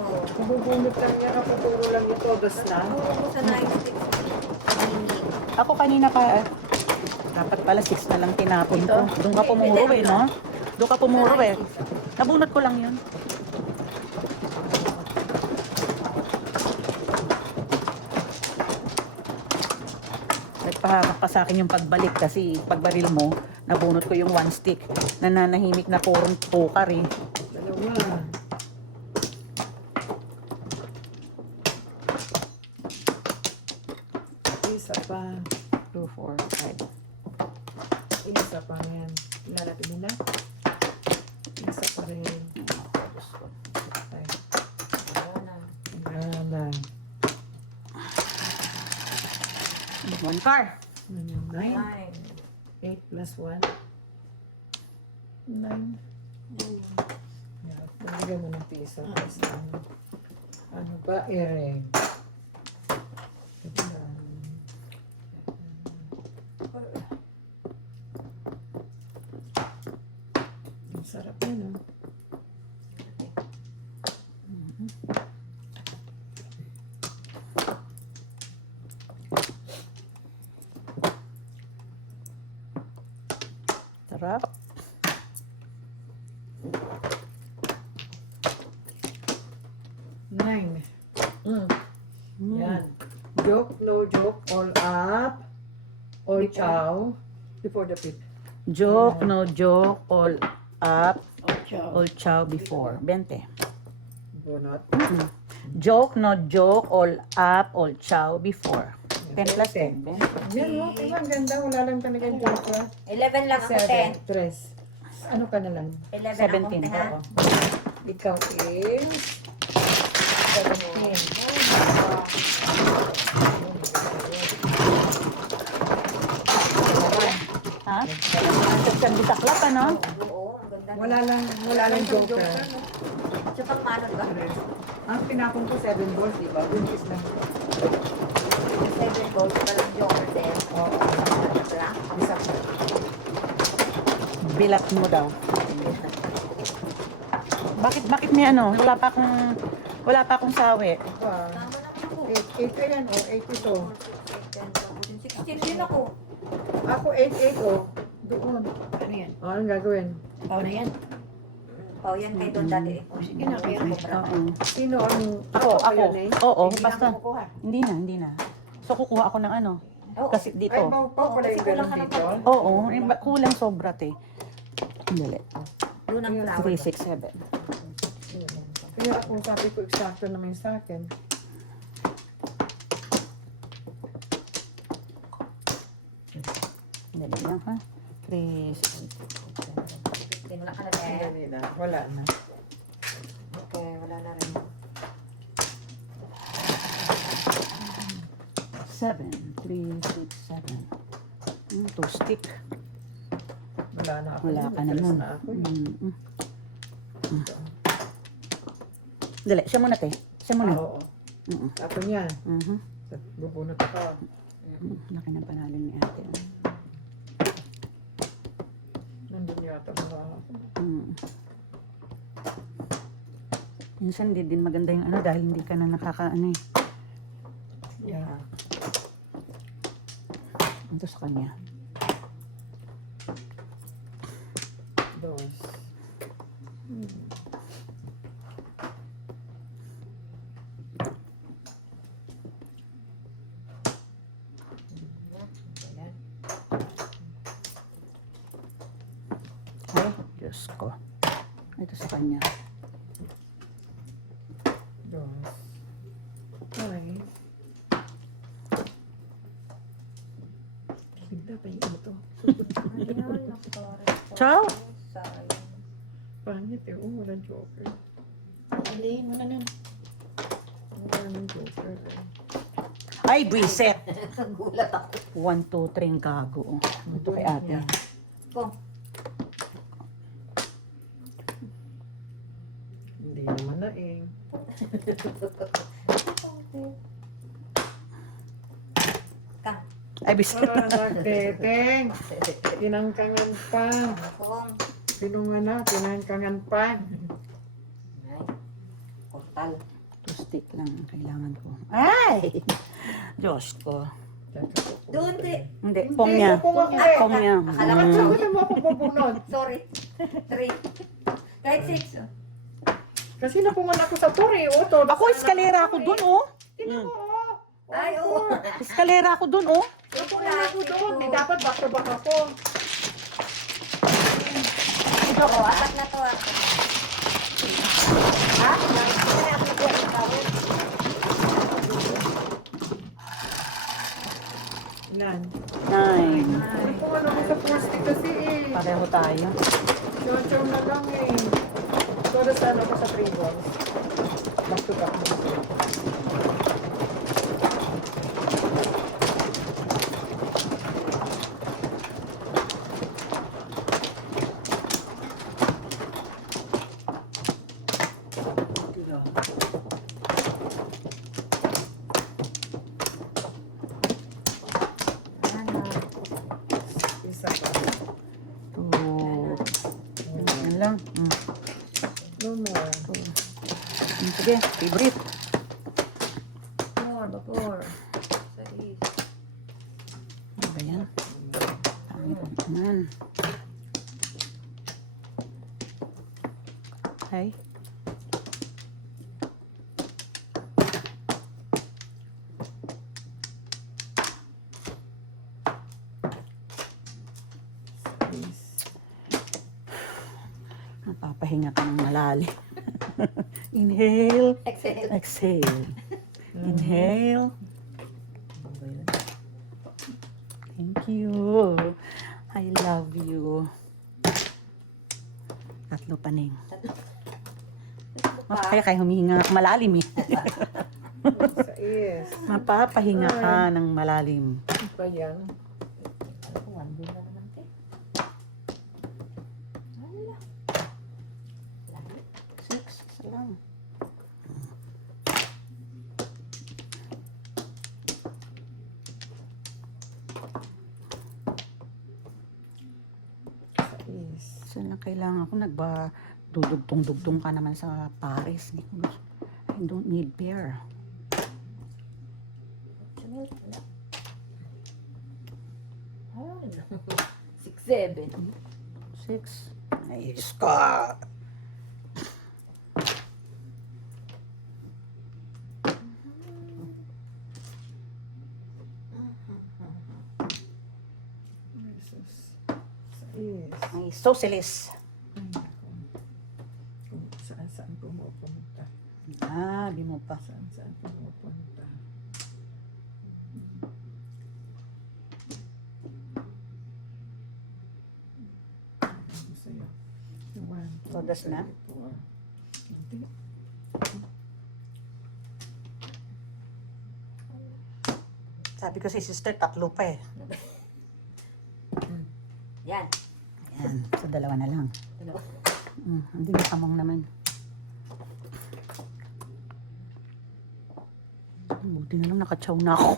bubunot lang yan, nakaturo lang yung todos na. Puro ko sa 9-6. Ako kanina pa, dapat pala 6 na lang tinapon ko. Doon ka pumuro eh, no? Doon ka pumuro eh. Nabunot ko lang yun. Nagpaharap pa sa akin yung pagbalik kasi pagbaril mo, nabunot ko yung 1 stick. Nananahimik na purong pokar eh. Dalawa. Isa pa. 2, 4, 5. Isa pa yan. Lalapin mo na. Isa pa rin. Ay, wala. 1 car. 9. 9. 8 plus 1. 9. Nalagyan mo ng piso. Ano ba? Earring. Ang sarap yan, oh. Sarap. Nine. Yan. Joke, no joke, all up, all chow, before the pit. Joke, no joke, all up, Ocho. all chow before. 20. Bunot. Joke, no joke, all up, all chow before. 10 plus 10. 20. Yan, oh. Diba, ang ganda. Wala lang talaga yung joke. 11 lang ako, 7, 10. 3. Ano ka na lang? 11 ako, 17. ha? Oo. Ikaw is 17. Ha? Sa bisaklap, ano? Oo, ang ganda. Wala lang joker. So, pang manod ba? Ang pinapon ko 7 balls, di ba? Buntis lang. 7 goals pa lang joker din. Oo. Manod lang. Isa pa. Bilat mo daw. Bakit may ano? Wala pa akong sawi. Ah, Tama naman ako. 8 ayan, oh. 8 ito. 16 din ako. Ako 8 oh. Doon. Ano yan? Oh, anong gagawin? Pao na yan. Pao yan kay Don dati. O sige na, kaya ako. Oo. Sino ang... Ako. yun eh? Oo, Hindi na basta. ako kukuha. Hindi na. So, kukuha ako ng ano. Oo. Kasi Ay, dito. pao pala yung Kasi kulang ganun ka ng dito. Oo, kulang sobra, te. Dali. Doon ang flower. 3, 6, 7. Kaya ako sabi ko, eksakto naman sa akin. Dali lang, ha? 3, 6, 7. Wala ka na din. Dali na. Wala na. Okay, wala na rin. 7, 3, 6, 7. 2 stick. Wala na ako. Wala ka na Madalas nun. na ako eh. Dali, siya muna, te. Siya muna. Oo. Mm-mm. Ako niyan. Mhm. Bubunot ako. Laki ng panalo ni ate. Nandun yata mga... Minsan di din maganda yung ano dahil hindi ka na nakakaano eh. Yeah. Ito sa kanya. Dos. Ay, Diyos ko. Ito sa kanya. Dos. Ay. Bigla pa yung ito. Ayun, nakapare. Ciao! Sayang. Pangit eh. Oh, walang joker. Hindi mo na nun. Walang joker. Ay, buiset! Nagulat ako. 1, 2, 3 ang gago. Ito kay ate. Kung, Hindi naman na eh. ka. Ay, buiset. Ah, nagteteng. Tinangkangan pa. Kung, Pinungan na, pinangkangan pa. Ay, portal. 2 stick lang ang kailangan ko. Ay! Diyos ko. Doon, di. Hindi, pong niya. Pong ako Ay, eh. Pong niya. akala ko Mm. Bakit mo ako bubunod? Sorry. 3. Kahit 6. Oh. Kasi napungan ako sa turi. Ako, eskalera ako dun, oh. Tingnan mo, oh. Ay, oo. Eskalera ako dun, oh. Napungan ako doon. Di dapat back to back ako. Ito, oh, apat na to. Ha? Nan. 9. Napungan ako sa plastic kasi eh. Pareho tayo. Chow-chow na lang eh. Pero sana ako sa 3 balls. Back to back mo. Isa pa. 2. Yan lang. No more. Sige, favorite. 4. 4. 6. Ano ba yan? Pangit naman. Okay. Napapahinga ka ng malalim. Inhale. Exhale. Exhale. Inhale. Thank you. I love you. Tatlo pa ning. Kaya kayo humihinga ng malalim eh. Sa is. Mapapahinga ka ng malalim. Ano ba yan? Ano kung 1 din na naman, te? Wala. 6. Isa lang. Sa is. Isa lang kailangan ko. Dudugtong-dugtong ka naman sa Paris. Hindi ko gusto. I don't need beer. Chanel, wala. Ay, 6, 7. 6. Nice ka. Jesus. Sa is. Ay, socialist. Kung saan-saan pumupunta. Di mo pa. Saan-saan pumupunta. Ano sa'yo? 1, Todas na? 4. Hindi. Sabi ko si sister, tatlo pa eh. Yan. Yan, so dalawa na lang. Dalawa. Hindi na kamong naman. Buti na lang nakachaw na ako.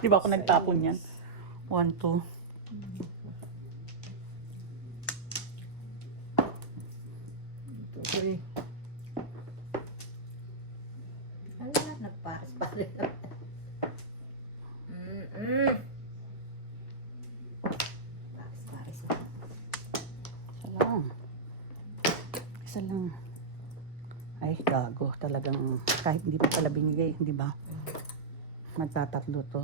Di ba ako nagtapon yan? 1, 2. Three. Ala, nagpaas pa rin. Paris na. Isa lang. Isa lang. Ay, gago. Talagang kahit hindi pa pala binigay, di ba? Magtatatlo to.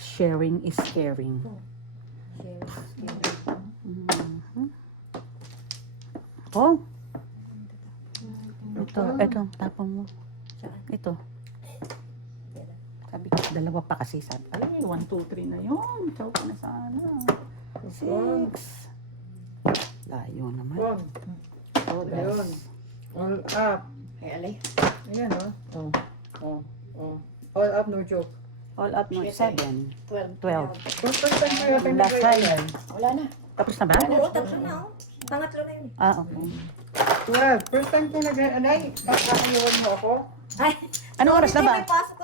Sharing is caring. Mhm. Oh, ito, tapon mo. Ito. Sabi ko, dalawa pa kasi sabi. Ay, 1, 2, 3 na yun. Chow ka na sana. 6. Layo naman. One. Oh, Ayun. All up. Ay, alay. Ayan, oh. Oh. Oh. Oh. All up, no joke. All up mo, 7. 12. 12. First time ko yata Last nag-ayan. time. Wala na. Tapos na ba? Oo, tapos na. Oh. Pangatlo na yun. Ah, okay. 12. First time ko nag-ayan. Ay, kakaiwan mo ako. Ay, Anong oras na ba? May pasok